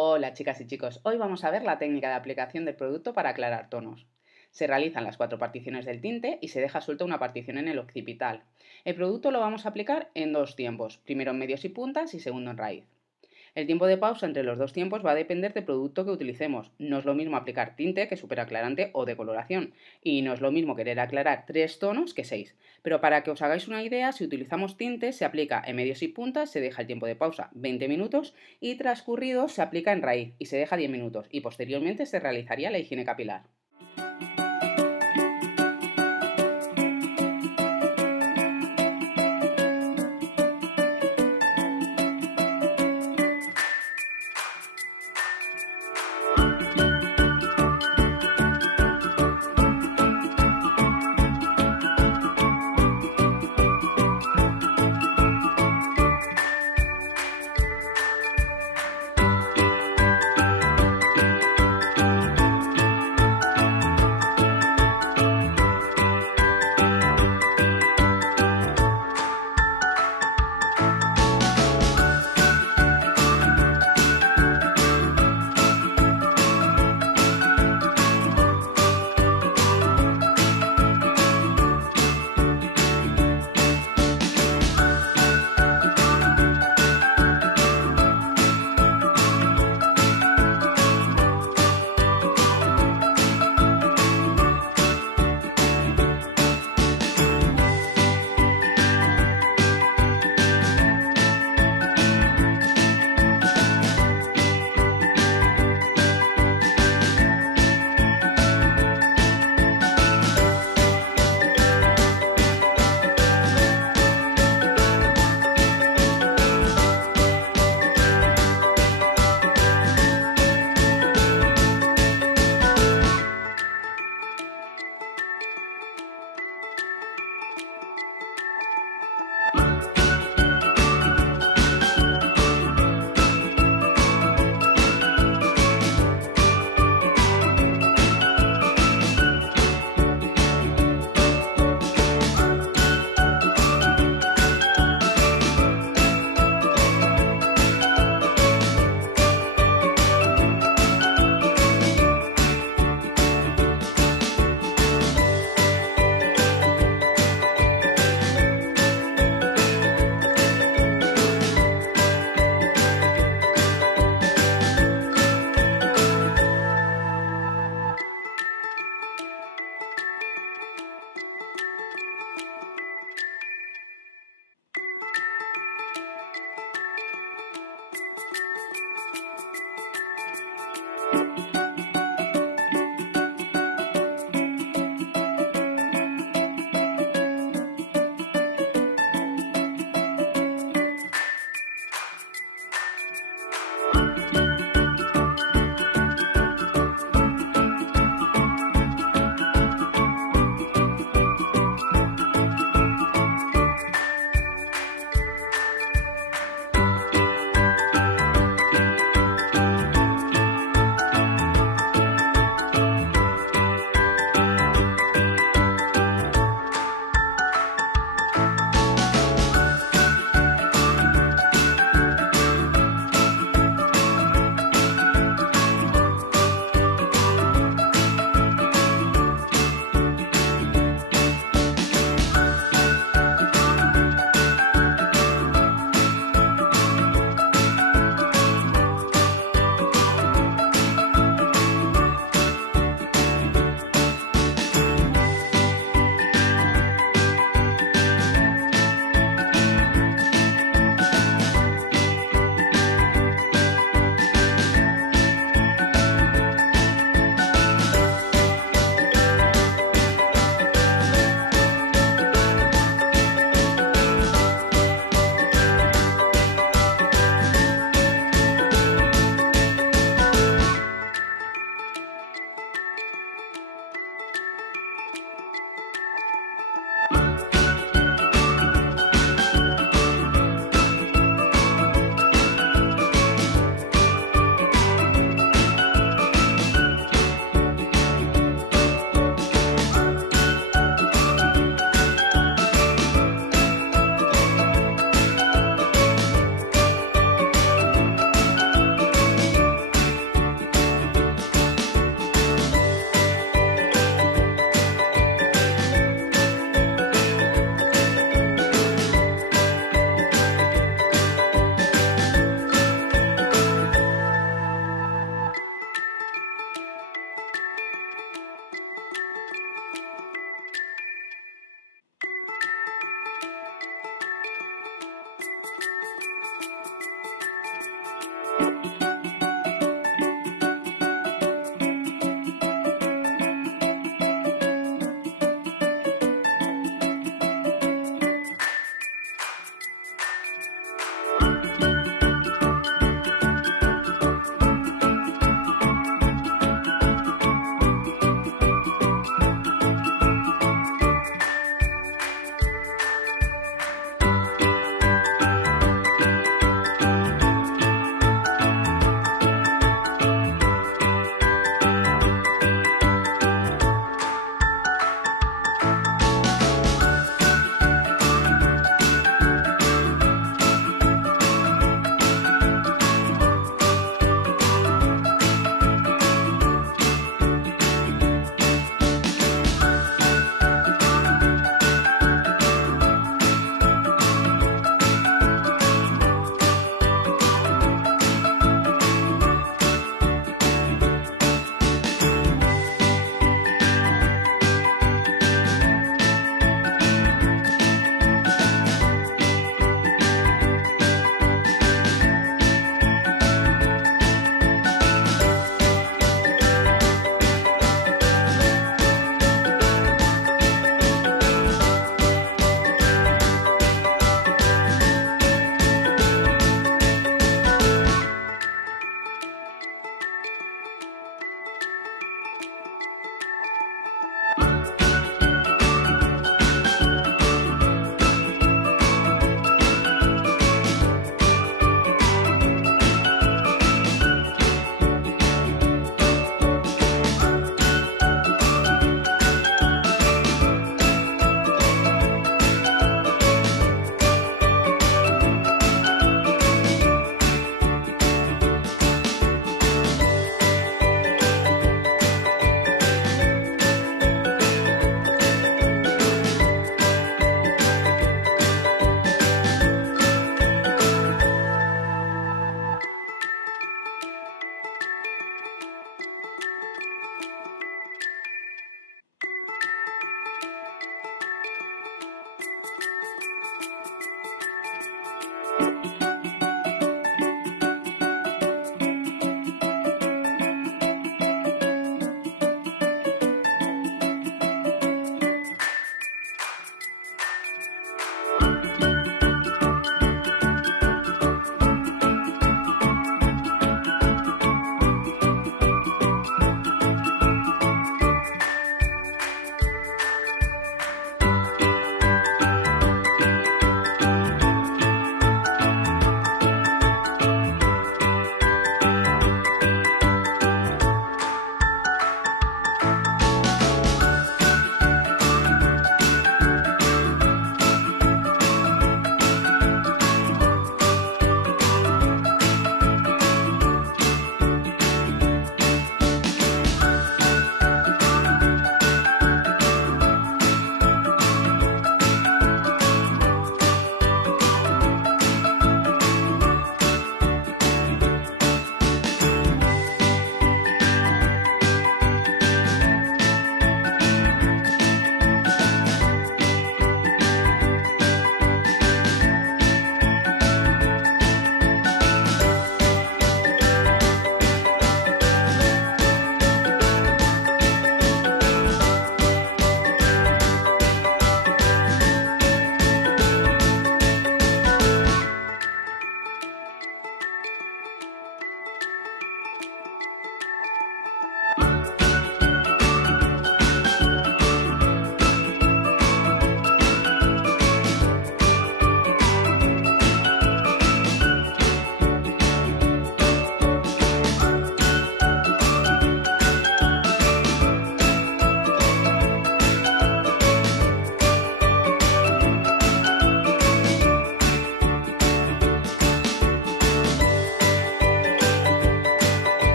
Hola chicas y chicos, hoy vamos a ver la técnica de aplicación del producto para aclarar tonos. Se realizan las 4 particiones del tinte y se deja suelta una partición en el occipital. El producto lo vamos a aplicar en 2 tiempos, primero en medios y puntas y segundo en raíz. El tiempo de pausa entre los 2 tiempos va a depender del producto que utilicemos. No es lo mismo aplicar tinte que superaclarante o decoloración. Y no es lo mismo querer aclarar 3 tonos que 6. Pero para que os hagáis una idea, si utilizamos tinte se aplica en medios y puntas, se deja el tiempo de pausa 20 minutos y transcurridos se aplica en raíz y se deja 10 minutos y posteriormente se realizaría la higiene capilar.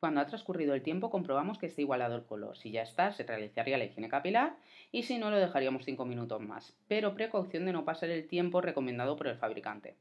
Cuando ha transcurrido el tiempo comprobamos que esté igualado el color. Si ya está, se realizaría la higiene capilar y si no, lo dejaríamos 5 minutos más. Pero precaución de no pasar el tiempo recomendado por el fabricante.